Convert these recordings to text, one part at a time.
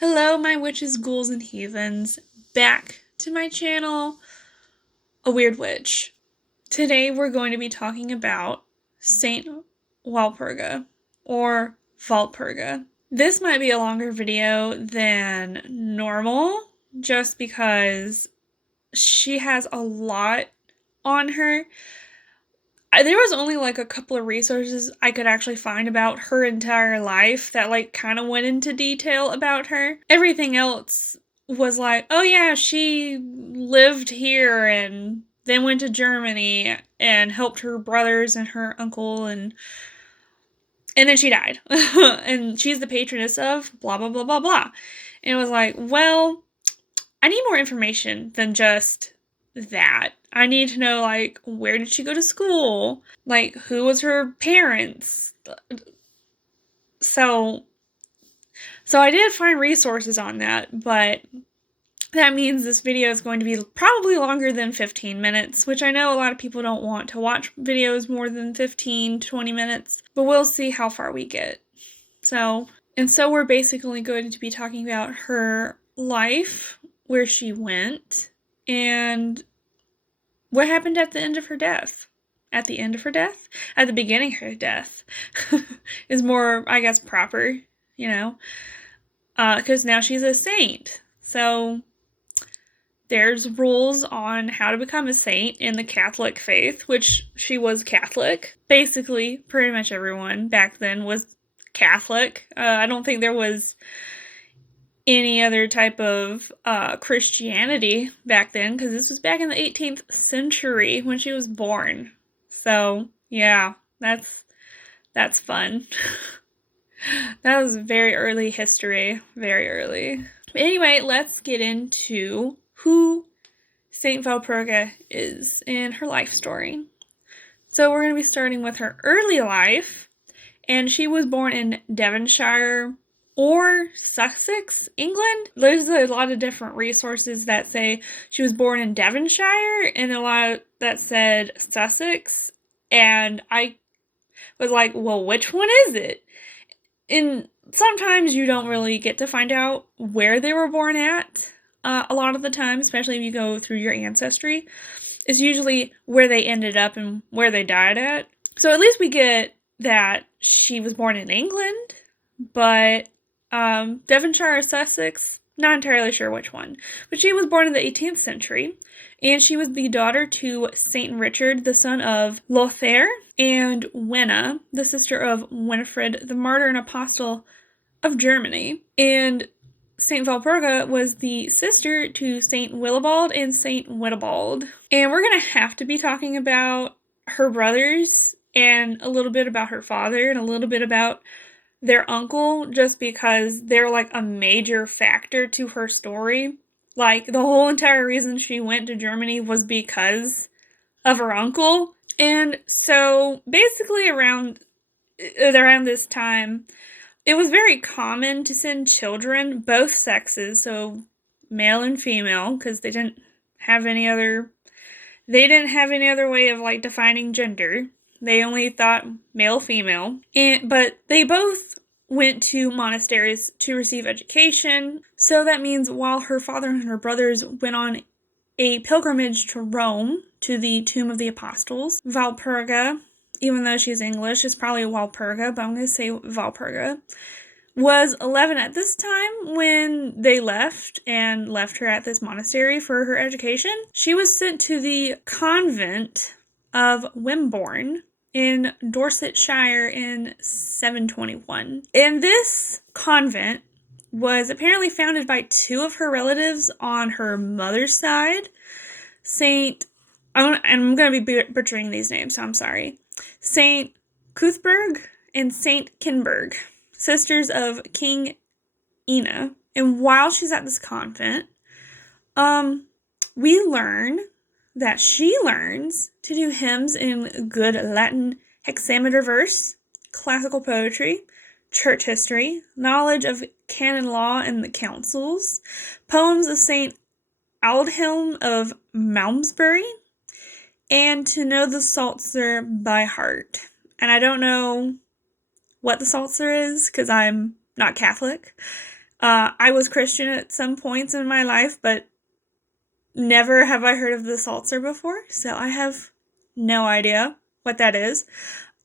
Hello, my witches, ghouls, and heathens. Back to my channel, A Weird Witch. Today we're going to be talking about Saint Walpurga, or Walpurga. This might be a longer video than normal, just because she has a lot on her. There was only like a couple of resources I could actually find about her entire life that like kind of went into detail about her. Everything else was like, oh yeah, she lived here and then went to Germany and helped her brothers and her uncle and then she died. And she's the patroness of blah blah blah blah blah. And it was like, well, I need more information than just that. I need to know, like, where did she go to school? Like, who was her parents? So I did find resources on that, but that means this video is going to be probably longer than 15 minutes, which I know a lot of people don't want to watch videos more than 15 to 20 minutes, but we'll see how far we get. So we're basically going to be talking about her life, where she went, and what happened at the end of her death. At the end of her death? At the beginning of her death is more, I guess, proper, because now she's a saint. So there's rules on how to become a saint in the Catholic faith, which she was Catholic. Basically, pretty much everyone back then was Catholic. I don't think there was any other type of Christianity back then, because this was back in the 18th century when she was born. So yeah, that's fun. That was very early history, very early. But anyway, let's get into who Saint Walpurga is and her life story. So we're going to be starting with her early life, and she was born in Devonshire or Sussex, England. There's a lot of different resources that say she was born in Devonshire and a lot that said Sussex. And I was like, well, which one is it? And sometimes you don't really get to find out where they were born at. A lot of the time, especially if you go through your ancestry, it's usually where they ended up and where they died at. So at least we get that she was born in England, but Devonshire or Sussex, not entirely sure which one. But she was born in the 18th century, and she was the daughter to Saint Richard, the son of Lothair, and Wenna, the sister of Winifred, the martyr and apostle of Germany. And Saint Walpurga was the sister to Saint Willibald and Saint Wittibald. And we're going to have to be talking about her brothers and a little bit about her father and a little bit about their uncle, just because they're like a major factor to her story. Like, the whole entire reason she went to Germany was because of her uncle. And so basically around this time, it was very common to send children, both sexes, so male and female, because they didn't have any other way of like defining gender. They only thought male, female. But they both went to monasteries to receive education. So that means while her father and her brothers went on a pilgrimage to Rome, to the Tomb of the Apostles, Walpurga, even though she's English, is probably Walpurga, but I'm going to say Walpurga, was 11 at this time when they left her at this monastery for her education. She was sent to the convent of Wimborne in Dorsetshire in 721. And this convent was apparently founded by two of her relatives on her mother's side. I'm going to be butchering these names, so I'm sorry. Saint Cuthberg and Saint Kinberg, sisters of King Ina. And while she's at this convent, we learn that she learns to do hymns in good Latin hexameter verse, classical poetry, church history, knowledge of canon law and the councils, poems of Saint Aldhelm of Malmesbury, and to know the Psalter by heart. And I don't know what the Psalter is, because I'm not Catholic. I was Christian at some points in my life, but never have I heard of the Psalter before, so I have no idea what that is.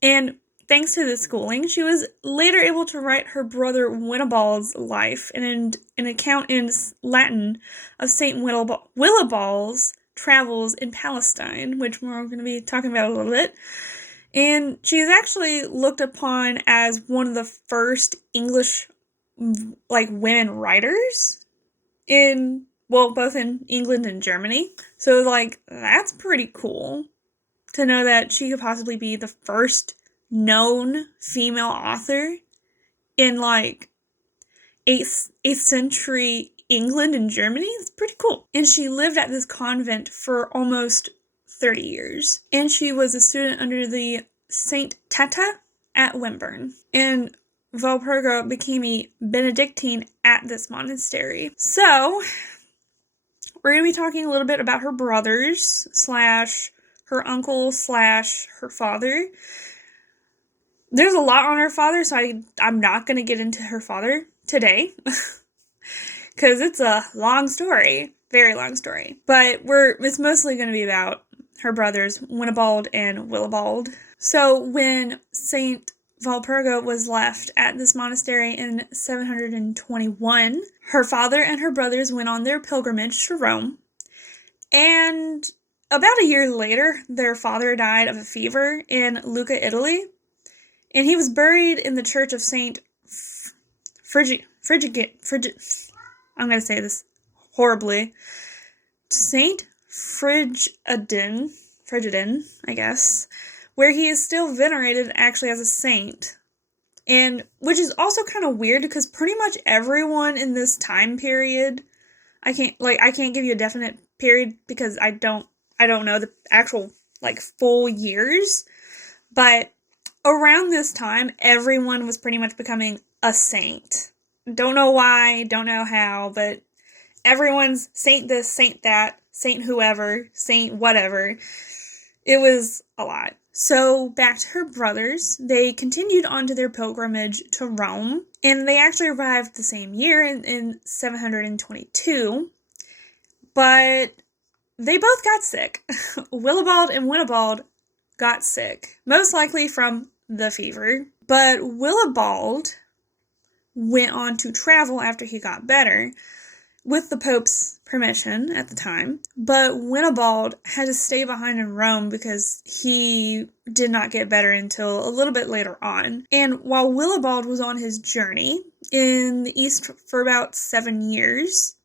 And thanks to this schooling, she was later able to write her brother Winibald's life and an account in Latin of Saint Willibald's travels in Palestine, which we're going to be talking about a little bit. And she is actually looked upon as one of the first English, women writers both in England and Germany. So, that's pretty cool to know that she could possibly be the first known female author in, 8th century England and Germany. It's pretty cool. And she lived at this convent for almost 30 years. And she was a student under the Saint Teta at Wimborne. And Walpurga became a Benedictine at this monastery. So, we're going to be talking a little bit about her brothers / her uncle / her father. There's a lot on her father, so I'm not going to get into her father today. Because it's a long story. Very long story. But it's mostly going to be about her brothers, Winibald and Willibald. So when Saint Walpurga was left at this monastery in 721, her father and her brothers went on their pilgrimage to Rome. And about a year later, their father died of a fever in Lucca, Italy. And he was buried in the church of Saint I'm going to say this horribly. Saint Frigidin, I guess, where he is still venerated actually as a saint. And which is also kind of weird because pretty much everyone in this time period, I can't give you a definite period because I don't know the actual full years, but around this time everyone was pretty much becoming a saint. Don't know why, don't know how, but everyone's saint this, saint that, saint whoever, saint whatever. It was a lot. So back to her brothers, they continued on to their pilgrimage to Rome, and they actually arrived the same year in 722, but they both got sick. Willibald and Winibald got sick, most likely from the fever, but Willibald went on to travel after he got better, with the Pope's permission at the time, but Winibald had to stay behind in Rome because he did not get better until a little bit later on. And while Willibald was on his journey in the East for about 7 years,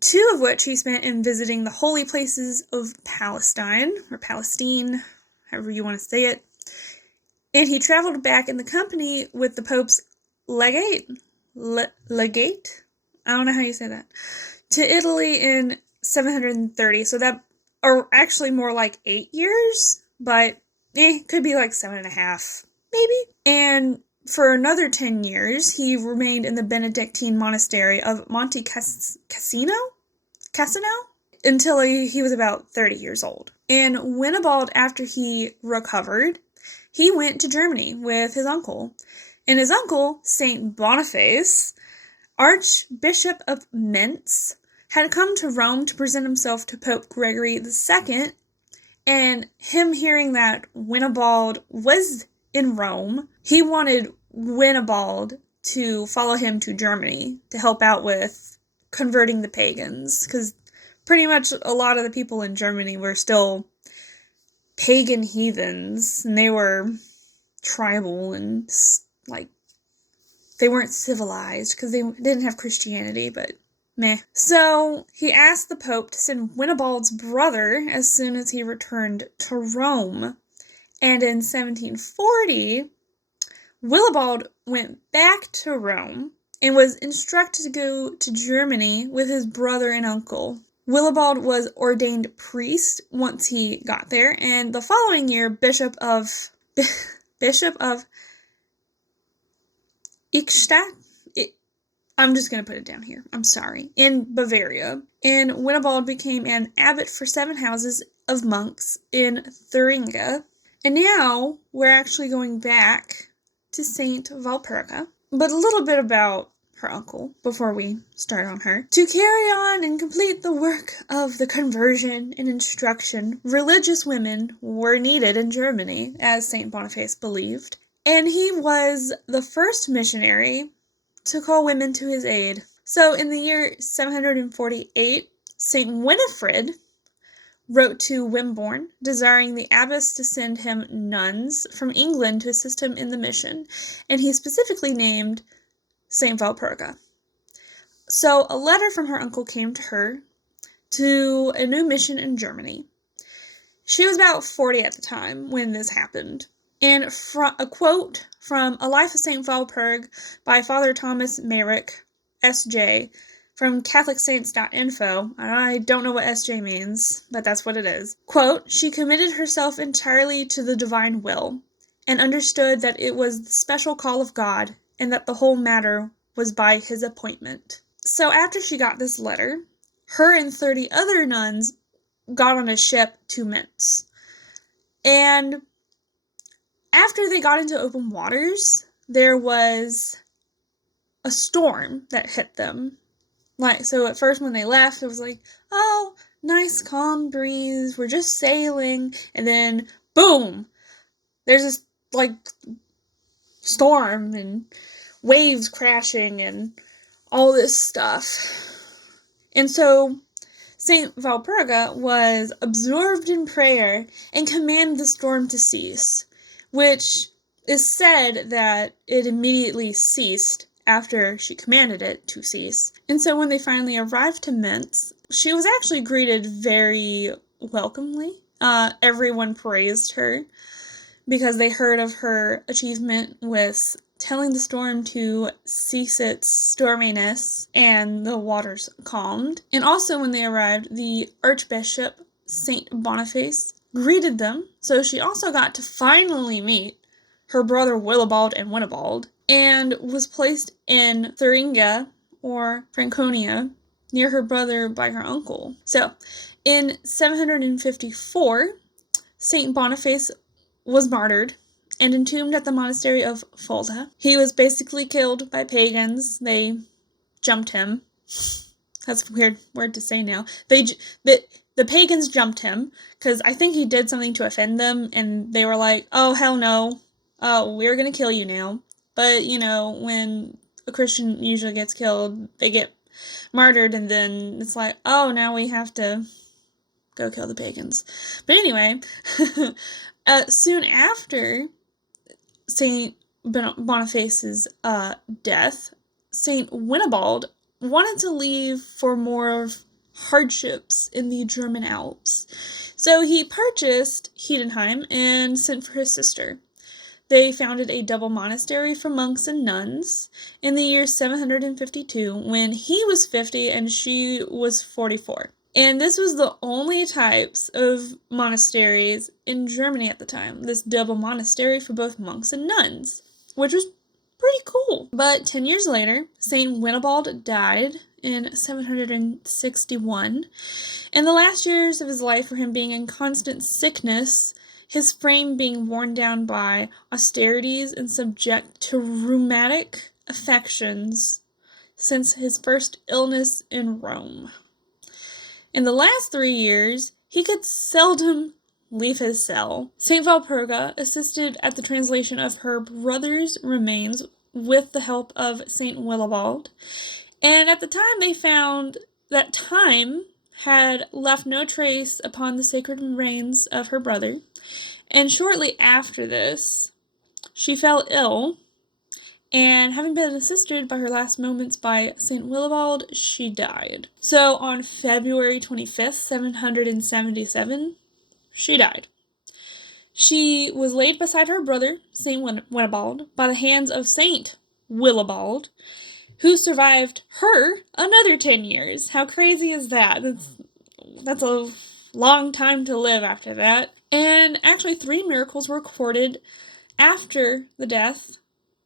2 of which he spent in visiting the holy places of Palestine, or Palestine, however you want to say it, and he traveled back in the company with the Pope's legate? I don't know how you say that. To Italy in 730. So that are actually more like 8 years, but could be 7.5, maybe. And for another 10 years, he remained in the Benedictine monastery of Monte Cassino until he was about 30 years old. And Winibald, after he recovered, he went to Germany with his uncle. And his uncle, Saint Boniface, Archbishop of Mentz, had come to Rome to present himself to Pope Gregory II, and him hearing that Winibald was in Rome, he wanted Winibald to follow him to Germany to help out with converting the pagans, because pretty much a lot of the people in Germany were still pagan heathens, and they were tribal and they weren't civilized because they didn't have Christianity, but meh. So he asked the Pope to send Winibald's brother as soon as he returned to Rome. And in 1740, Willibald went back to Rome and was instructed to go to Germany with his brother and uncle. Willibald was ordained priest once he got there, and the following year, Bishop of Eichstätt, I'm just going to put it down here, I'm sorry, in Bavaria. And Winibald became an abbot for 7 houses of monks in Thuringia. And now we're actually going back to Saint Walpurga. But a little bit about her uncle, before we start on her, to carry on and complete the work of the conversion and instruction. Religious women were needed in Germany, as St. Boniface believed, and he was the first missionary to call women to his aid. So in the year 748, St. Winifred wrote to Wimborne, desiring the abbess to send him nuns from England to assist him in the mission, and he specifically named Saint Walpurga. So a letter from her uncle came to her to a new mission in Germany. She was about 40 at the time when this happened. And a quote from A Life of Saint Walpurga by Father Thomas Merrick, S.J., from CatholicSaints.info. I don't know what S.J. means, but that's what it is. Quote, "She committed herself entirely to the divine will, and understood that it was the special call of God, and that the whole matter was by his appointment." So after she got this letter, her and 30 other nuns got on a ship to Mentz. And after they got into open waters, there was a storm that hit them. So at first when they left, it was like, oh, nice calm breeze, we're just sailing, and then, boom, there's this, storm, and waves crashing, and all this stuff. And so, St. Walpurga was absorbed in prayer and commanded the storm to cease, which is said that it immediately ceased after she commanded it to cease. And so when they finally arrived to Mentz, she was actually greeted very welcomely. Everyone praised her because they heard of her achievement with telling the storm to cease its storminess, and the waters calmed. And also when they arrived, the Archbishop, St. Boniface, greeted them, so she also got to finally meet her brother Willibald and Winibald, and was placed in Thuringia, or Franconia, near her brother by her uncle. So, in 754, St. Boniface was martyred and entombed at the monastery of Fulda. He was basically killed by pagans. They jumped him. That's a weird word to say now. The pagans jumped him, because I think he did something to offend them, and they were like, oh, hell no. Oh, we're gonna kill you now. But, when a Christian usually gets killed, they get martyred, and then it's like, oh, now we have to go kill the pagans. But anyway, soon after St. Boniface's death, St. Winibald wanted to leave for more hardships in the German Alps. So he purchased Heidenheim and sent for his sister. They founded a double monastery for monks and nuns in the year 752, when he was 50 and she was 44. And this was the only types of monasteries in Germany at the time, this double monastery for both monks and nuns, which was pretty cool. But 10 years later, St. Winibald died in 761, and the last years of his life were him being in constant sickness, his frame being worn down by austerities and subject to rheumatic affections since his first illness in Rome. In the last 3 years, he could seldom leave his cell. St. Walpurga assisted at the translation of her brother's remains with the help of St. Willibald, and at the time they found that time had left no trace upon the sacred remains of her brother, and shortly after this, she fell ill, and having been assisted by her last moments by St. Willibald, she died. So on February 25th, 777, she died. She was laid beside her brother, St. Winibald, by the hands of St. Willibald, who survived her another 10 years. How crazy is that? That's a long time to live after that. And actually 3 miracles were recorded after the death.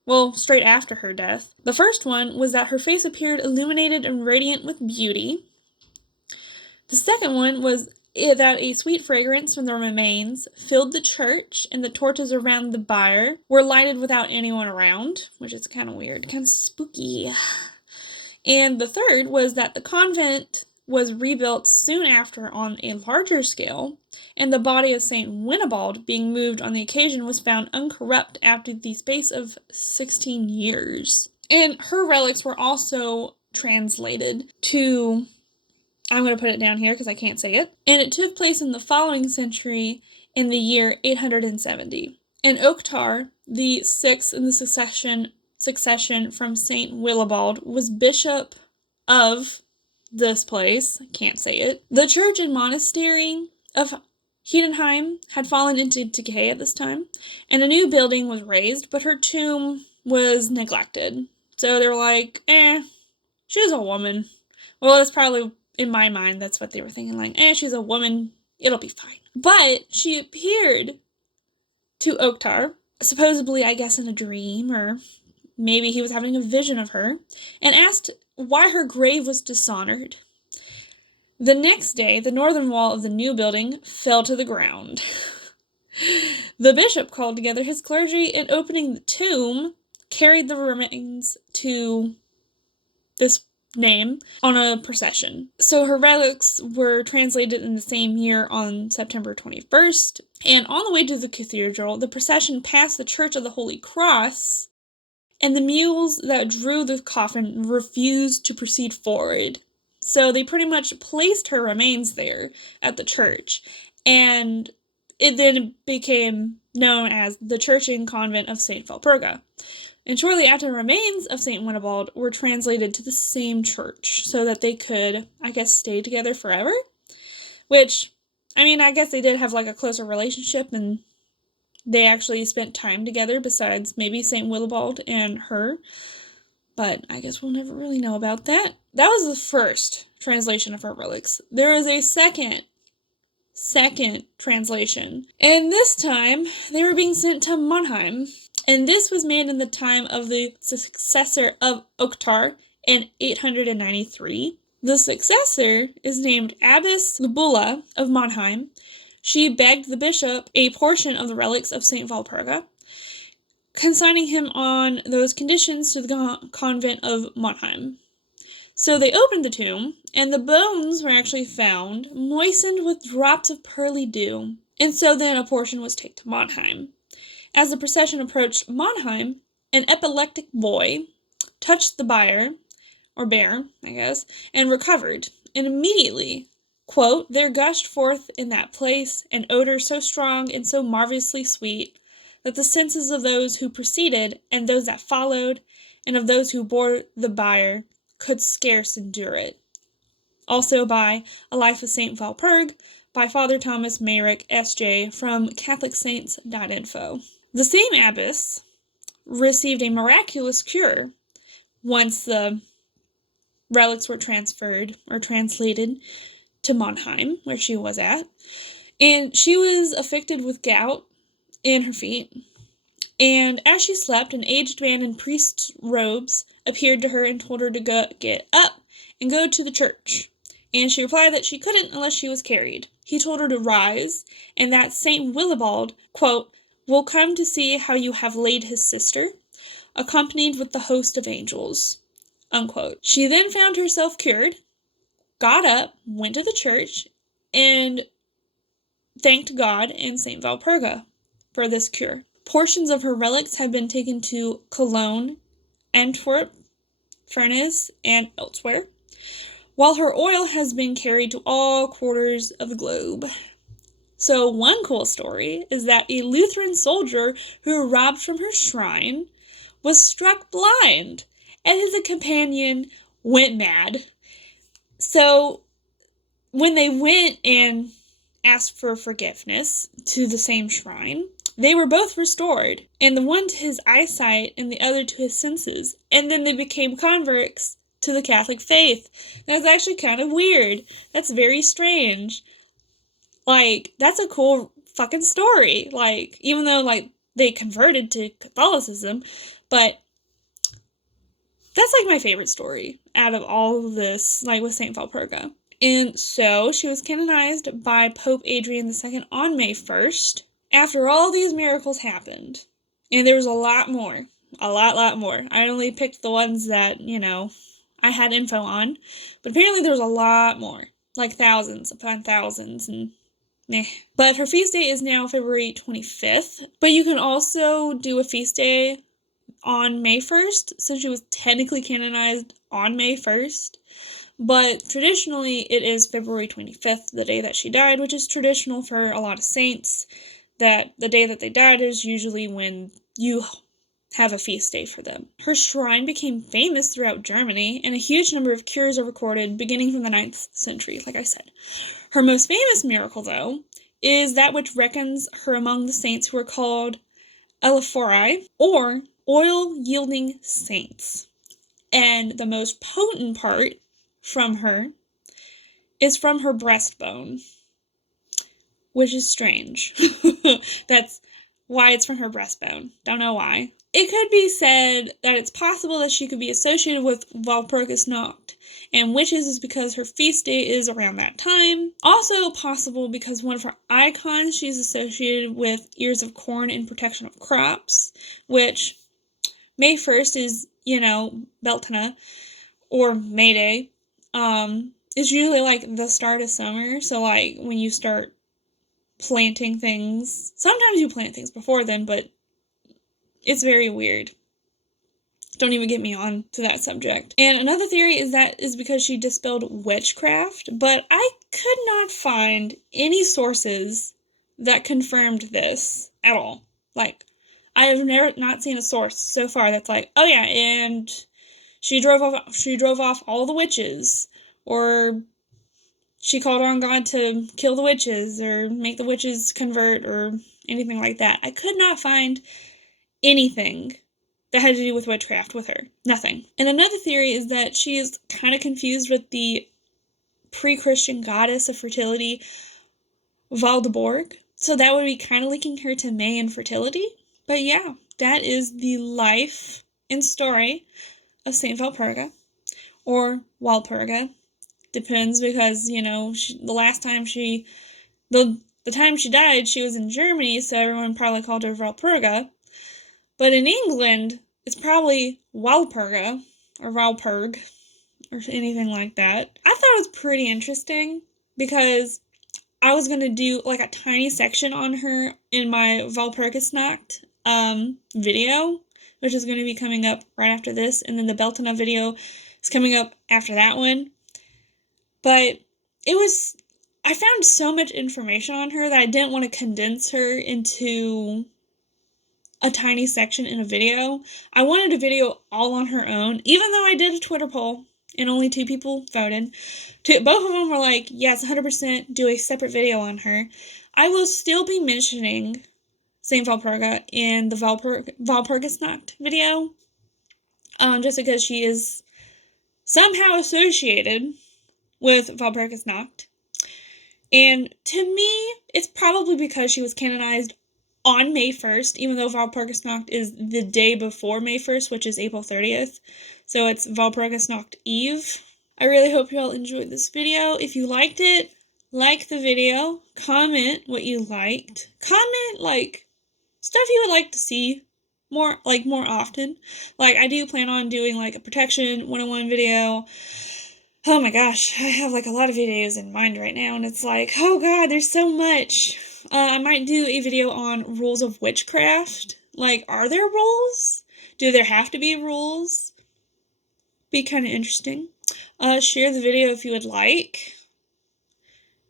Well, straight after her death. The first one was that her face appeared illuminated and radiant with beauty. The second one was that a sweet fragrance from the remains filled the church, and the torches around the bier were lighted without anyone around, which is kind of weird, kind of spooky. And the third was that the convent was rebuilt soon after on a larger scale, and the body of Saint Winibald, being moved on the occasion, was found uncorrupt after the space of 16 years. And her relics were also translated to, I'm going to put it down here because I can't say it, and it took place in the following century in the year 870. And Oktar, the sixth in the succession from Saint Willibald, was bishop of this place. I can't say it. The church and monastery of Heidenheim had fallen into decay at this time, and a new building was raised, but her tomb was neglected. So they were like, she's a woman. Well, that's probably, in my mind, that's what they were thinking, like, she's a woman, it'll be fine. But she appeared to Oktar, supposedly, I guess, in a dream, or maybe he was having a vision of her, and asked why her grave was dishonored. The next day, the northern wall of the new building fell to the ground. The bishop called together his clergy, and opening the tomb, carried the remains to this name on a procession. So her relics were translated in the same year on September 21st, and on the way to the cathedral, the procession passed the Church of the Holy Cross, and the mules that drew the coffin refused to proceed forward. So they pretty much placed her remains there at the church, and it then became known as the Church and Convent of Saint Walpurga. And shortly after, the remains of Saint Winibald were translated to the same church so that they could, I guess, stay together forever. Which, I mean, I guess they did have, like, a closer relationship, and they actually spent time together besides maybe Saint Willibald and her. But I guess we'll never really know about that. That was the first translation of her relics. There is a second translation. And this time, they were being sent to Mannheim. And this was made in the time of the successor of Oktar in 893. The successor is named Abbess Lubula of Mannheim. She begged the bishop a portion of the relics of St. Walpurga, consigning him on those conditions to the convent of Mannheim. So they opened the tomb, and the bones were actually found, moistened with drops of pearly dew. And so then a portion was taken to Mannheim. As the procession approached Mannheim, an epileptic boy touched the bear, I guess, and recovered. And immediately, quote, there gushed forth in that place an odor so strong and so marvelously sweet that the senses of those who preceded and those that followed, and of those who bore the bier, could scarce endure it. Also by A Life of St. Walpurg, by Father Thomas Mayrick, S.J., from CatholicSaints.info. The same abbess received a miraculous cure once the relics were transferred or translated to Mannheim, where she was at. And she was afflicted with gout in her feet. And as she slept, an aged man in priest's robes appeared to her and told her to get up and go to the church. And she replied that she couldn't unless she was carried. He told her to rise, and that Saint Willibald, quote, will come to see how you have laid his sister, accompanied with the host of angels, unquote. She then found herself cured, got up, went to the church, and thanked God and St. Walpurga for this cure. Portions of her relics have been taken to Cologne, Antwerp, Furness, and elsewhere, while her oil has been carried to all quarters of the globe. So one cool story is that a Lutheran soldier who robbed from her shrine was struck blind, and his companion went mad. So when they went and asked for forgiveness to the same shrine, they were both restored, and the one to his eyesight and the other to his senses, and then they became converts to the Catholic faith. That's actually kind of weird. That's very strange. Like, that's a cool fucking story. Like, even though, like, they converted to Catholicism, but that's, like, my favorite story out of all of this, like, with St. Walpurga. And so, she was canonized by Pope Adrian II on May 1st, after all these miracles happened. And there was a lot more. A lot more. I only picked the ones that, I had info on, but apparently there was a lot more, like thousands upon thousands, and meh. But her feast day is now February 25th, but you can also do a feast day on May 1st, since she was technically canonized on May 1st. But traditionally, it is February 25th, the day that she died, which is traditional for a lot of saints, that the day that they died is usually when you have a feast day for them. Her shrine became famous throughout Germany, and a huge number of cures are recorded beginning from the 9th century, like I said. Her most famous miracle, though, is that which reckons her among the saints who are called Elaphori, or oil-yielding saints. And the most potent part from her is from her breastbone, which is strange. That's why it's from her breastbone. Don't know why. It could be said that it's possible that she could be associated with Walpurgisnacht and witches is because her feast day is around that time. Also possible because one of her icons, she's associated with ears of corn and protection of crops, which May 1st is, Beltana, or May Day. It's usually like the start of summer, so like when you start planting things. Sometimes you plant things before then, but it's very weird. Don't even get me on to that subject. And another theory is that is because she dispelled witchcraft, but I could not find any sources that confirmed this at all. Like, I have not seen a source so far that's like, oh yeah, and she drove off all the witches, or she called on God to kill the witches, or make the witches convert, or anything like that. I could not find anything that had to do with witchcraft with her. Nothing. And another theory is that she is kind of confused with the pre-Christian goddess of fertility, Walpurga. So that would be kind of linking her to May and fertility. But yeah, that is the life and story of Saint Walpurga, or Walpurga. Depends, because, the time she died, she was in Germany, so everyone probably called her Walpurga. But in England, it's probably Walpurga, or Walpurg, or anything like that. I thought it was pretty interesting, because I was going to do, like, a tiny section on her in my Walpurgisnacht video, which is going to be coming up right after this, and then the Beltana video is coming up after that one. But I found so much information on her that I didn't want to condense her into a tiny section in a video. I wanted a video all on her own, even though I did a Twitter poll and only 2 people voted. Both of them were like, yes, 100% do a separate video on her. I will still be mentioning Saint Walpurga in the Walpurgisnacht video, just because she is somehow associated with Walpurgisnacht. And to me, it's probably because she was canonized on May 1st, even though Walpurgisnacht is the day before May 1st, which is April 30th. So it's Walpurgisnacht Eve. I really hope you all enjoyed this video. If you liked it, like the video, comment what you liked. Comment, like, stuff you would like to see more often. Like, I do plan on doing, like, a protection 101 video. Oh my gosh, I have, like, a lot of videos in mind right now, and it's like, oh god, there's so much. I might do a video on rules of witchcraft. Like, are there rules? Do there have to be rules? Be kind of interesting. Share the video if you would like.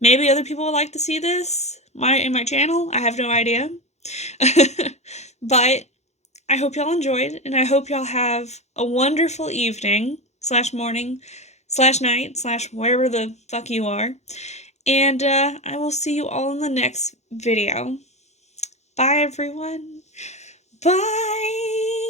Maybe other people would like to see this in my channel. I have no idea. But I hope y'all enjoyed, and I hope y'all have a wonderful evening, /morning, /night, wherever the fuck you are. And I will see you all in the next video. Bye, everyone. Bye!